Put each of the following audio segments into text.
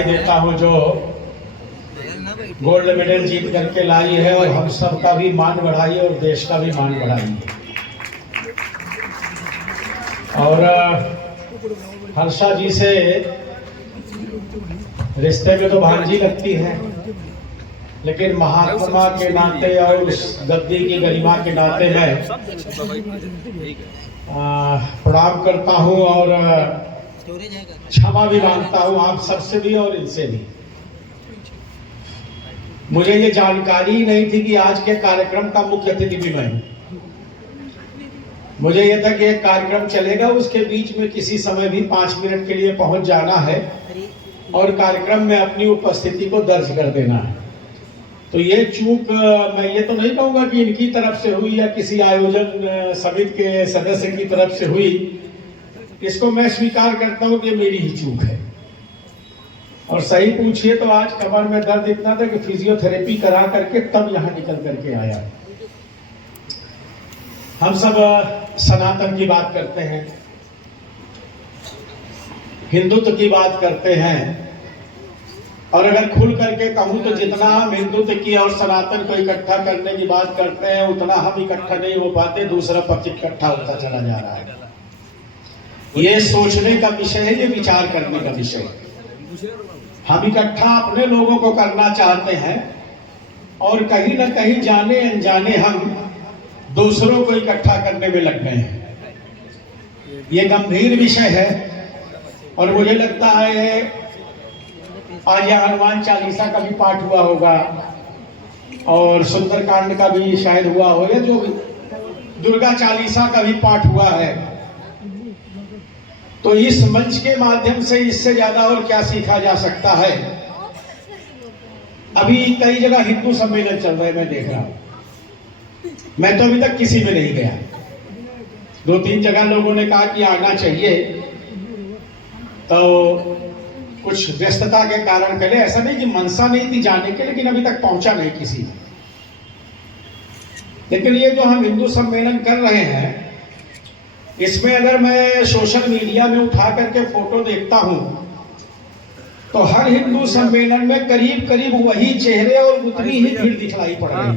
बधाई देता हूं जो गोल्ड मेडल जीत करके लाई है और हम सब का भी मान बढ़ाई और देश का भी मान बढ़ाई है। और हर्षा जी से रिश्ते में तो भांजी लगती है, लेकिन महात्मा के नाते और उस गद्दी की गरिमा के नाते मैं प्रणाम करता हूं और क्षमा भी मांगता हूं आप सबसे भी और इनसे भी। मुझे ये जानकारी ही नहीं थी कि आज के कार्यक्रम का मुख्य अतिथि भी मैं हूं। मुझे यह था कि एक कार्यक्रम चलेगा, उसके बीच में किसी समय भी 5 मिनट के लिए पहुंच जाना है और कार्यक्रम में अपनी उपस्थिति को दर्ज कर देना है। तो ये चूक मैं ये तो नहीं कहूंगा कि इनकी तरफ से हुई या किसी आयोजन समिति के सदस्य की तरफ से हुई, इसको मैं स्वीकार करता हूं कि मेरी ही चूक है। और सही पूछिए तो आज कमर में दर्द इतना था कि फिजियोथेरेपी करा करके तब यहां निकल करके आया। हम सब सनातन की बात करते हैं, हिंदुत्व की बात करते हैं, और अगर खुल करके कहूं तो जितना हम हिंदुत्व की और सनातन को इकट्ठा करने की बात करते हैं उतना हम इकट्ठा नहीं हो पाते, दूसरा पक्ष इकट्ठा होता चला जा रहा है। ये सोचने का विषय है, ये विचार करने का विषय है। हम इकट्ठा अपने लोगों को करना चाहते हैं और कहीं ना कहीं जाने अनजाने हम दूसरों को इकट्ठा करने में लग गए हैं। ये गंभीर विषय है और मुझे लगता है आज यह हनुमान चालीसा का भी पाठ हुआ होगा और सुंदरकांड का भी शायद हुआ हो, या जो दुर्गा चालीसा का भी पाठ हुआ है। तो इस मंच के माध्यम से इससे ज्यादा और क्या सीखा जा सकता है। अभी कई जगह हिंदू सम्मेलन चल रहे हैं, मैं देख रहा हूं। मैं तो अभी तक किसी में नहीं गया। 2-3 जगह लोगों ने कहा कि आना चाहिए, तो कुछ व्यस्तता के कारण पहले ऐसा नहीं कि मनसा नहीं थी जाने के, लेकिन अभी तक पहुंचा नहीं किसी। लेकिन ये जो हम हिंदू सम्मेलन कर रहे हैं, इसमें अगर मैं सोशल मीडिया में उठा करके फोटो देखता हूं तो हर हिंदू सम्मेलन में करीब करीब वही चेहरे और उतनी ही भीड़ दिखलाई पड़ रही है।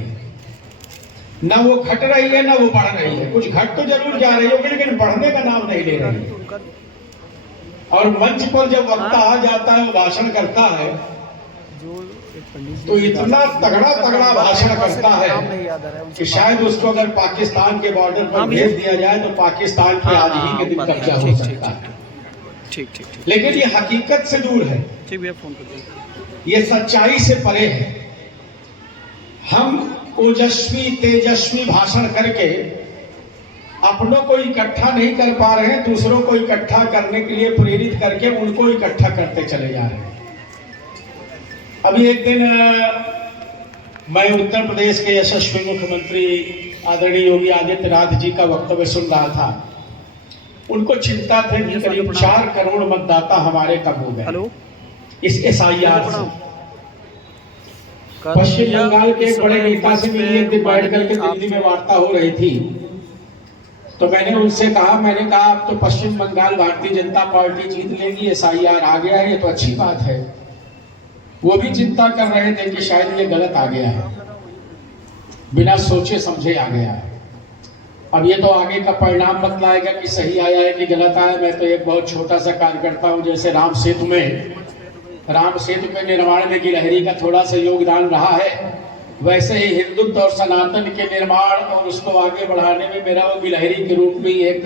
ना वो घट रही है ना वो बढ़ रही है। कुछ घट तो जरूर जा रही होगी, लेकिन बढ़ने का नाम नहीं ले रही है। और मंच पर जब वक्ता आ जाता है, भाषण करता है, तो इतना तगड़ा भाषण करता है कि शायद उसको अगर पाकिस्तान के बॉर्डर पर भेज दिया जाए तो पाकिस्तान के आज ही के दिन कब्जा हो सकता है। ठीक। लेकिन ये हकीकत से दूर है, ये सच्चाई से परे है। हम ओजस्वी तेजस्वी भाषण करके अपनों को इकट्ठा नहीं कर पा रहे हैं, दूसरों को इकट्ठा करने के लिए प्रेरित करके उनको इकट्ठा करते चले जा रहे हैं। अभी एक दिन मैं उत्तर प्रदेश के यशस्वी मुख्यमंत्री आदरणीय योगी आदित्यनाथ जी का वक्तव्य सुन रहा था। उनको चिंता थी कि करीब 4 करोड़ मतदाता हमारे कम हो गए इस SIR से। पश्चिम बंगाल के एक बड़े नेता से मेरी एक दिन बैठ करके दिल्ली में वार्ता हो रही थी, तो मैंने उनसे कहा, अब तो पश्चिम बंगाल भारतीय जनता पार्टी जीत लेगी, SIR आ गया है, ये तो अच्छी बात है। वो भी चिंता कर रहे थे कि शायद ये गलत आ गया है, बिना सोचे समझे आ गया है। अब ये तो आगे का परिणाम बतलाएगा कि सही आया है कि गलत आया। मैं तो एक बहुत छोटा सा कार्य करता हूँ। जैसे राम सेतु के निर्माण में गिलहरी का थोड़ा सा योगदान रहा है, वैसे ही हिंदुत्व और सनातन के निर्माण और उसको आगे बढ़ाने में मेरा वो गिलहरी के रूप में एक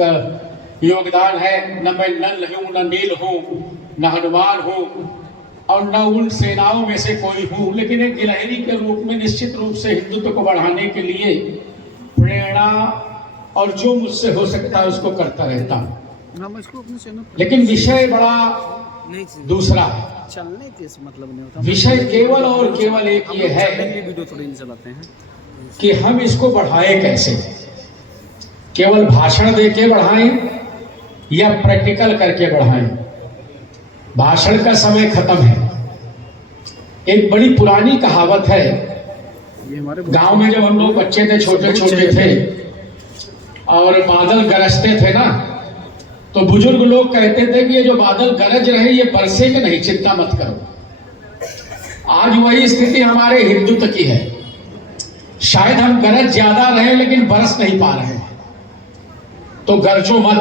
योगदान है। न मैं नल हूँ, न नील हूँ, न हनुमान हूँ और न उन सेनाओं में से कोई हूँ, लेकिन एक गिलहरी के रूप में निश्चित रूप से हिंदुत्व को बढ़ाने के लिए प्रेरणा और जो मुझसे हो सकता है उसको करता रहता हूँ। लेकिन विषय बड़ा दूसरा है। विषय केवल और केवल एक ये है कि हम इसको बढ़ाएं कैसे। केवल भाषण देके बढ़ाएं या प्रैक्टिकल करके बढ़ाएं। भाषण का समय खत्म है। एक बड़ी पुरानी कहावत है, गांव में जब हम लोग बच्चे थे, छोटे छोटे थे और बादल गरजते थे ना, तो बुजुर्ग लोग कहते थे कि ये जो बादल गरज रहे ये बरसे के नहीं, चिंता मत करो। आज वही स्थिति हमारे हिंदुत्व की है। शायद हम गरज ज्यादा रहे लेकिन बरस नहीं पा रहे हैं। तो गरजो मत,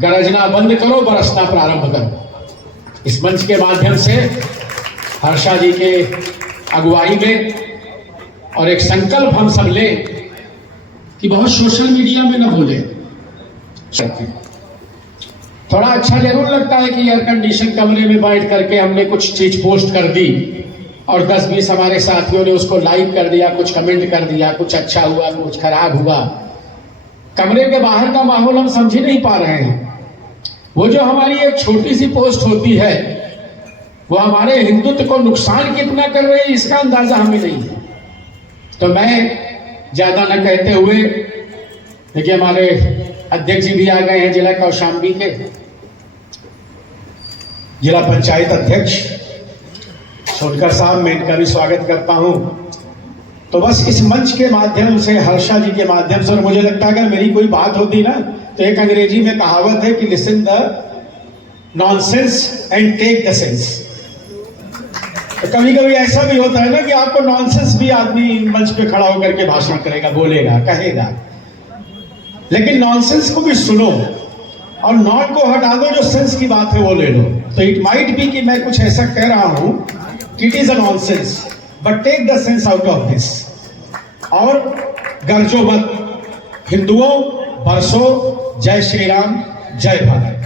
गरजना बंद करो, बरसना प्रारंभ करो। इस मंच के माध्यम से हर्षा जी के अगुवाई में और एक संकल्प हम सब लें कि बहुत सोशल मीडिया में न बोले। थोड़ा अच्छा जरूर लगता है कि एयर कंडीशन कमरे में बैठ करके हमने कुछ चीज पोस्ट कर दी और 10-20 हमारे साथियों ने उसको लाइक कर दिया, कुछ कमेंट कर दिया, कुछ अच्छा हुआ, कुछ खराब हुआ। कमरे के बाहर का माहौल हम समझ ही नहीं पा रहे हैं। वो जो हमारी एक छोटी सी पोस्ट होती है वो हमारे हिंदुत्व को नुकसान कितना कर रही है इसका अंदाजा हमें नहीं है। तो मैं ज्यादा न कहते हुए, देखिए हमारे अध्यक्ष जी भी आ गए हैं, जिला कौशाम्बी के जिला पंचायत अध्यक्ष सोनकर साहब, मैं इनका भी स्वागत करता हूं। तो बस इस मंच के माध्यम से, हर्षा जी के माध्यम से, और मुझे लगता है अगर मेरी कोई बात होती ना तो एक अंग्रेजी में कहावत है कि listen the nonsense and take the sense. तो कभी कभी ऐसा भी होता है ना कि आपको नॉनसेंस भी आदमी मंच पे खड़ा होकर के भाषण करेगा, बोलेगा, कहेगा, लेकिन नॉनसेंस को भी सुनो और नॉन को हटा दो, जो सेंस की बात है वो ले लो। तो इट माइट बी कि मैं कुछ ऐसा कह रहा हूं कि it is a nonsense, but take the sense out of this. और गरजो मत, हिंदुओं बरसो, जय श्री राम, जय भारत।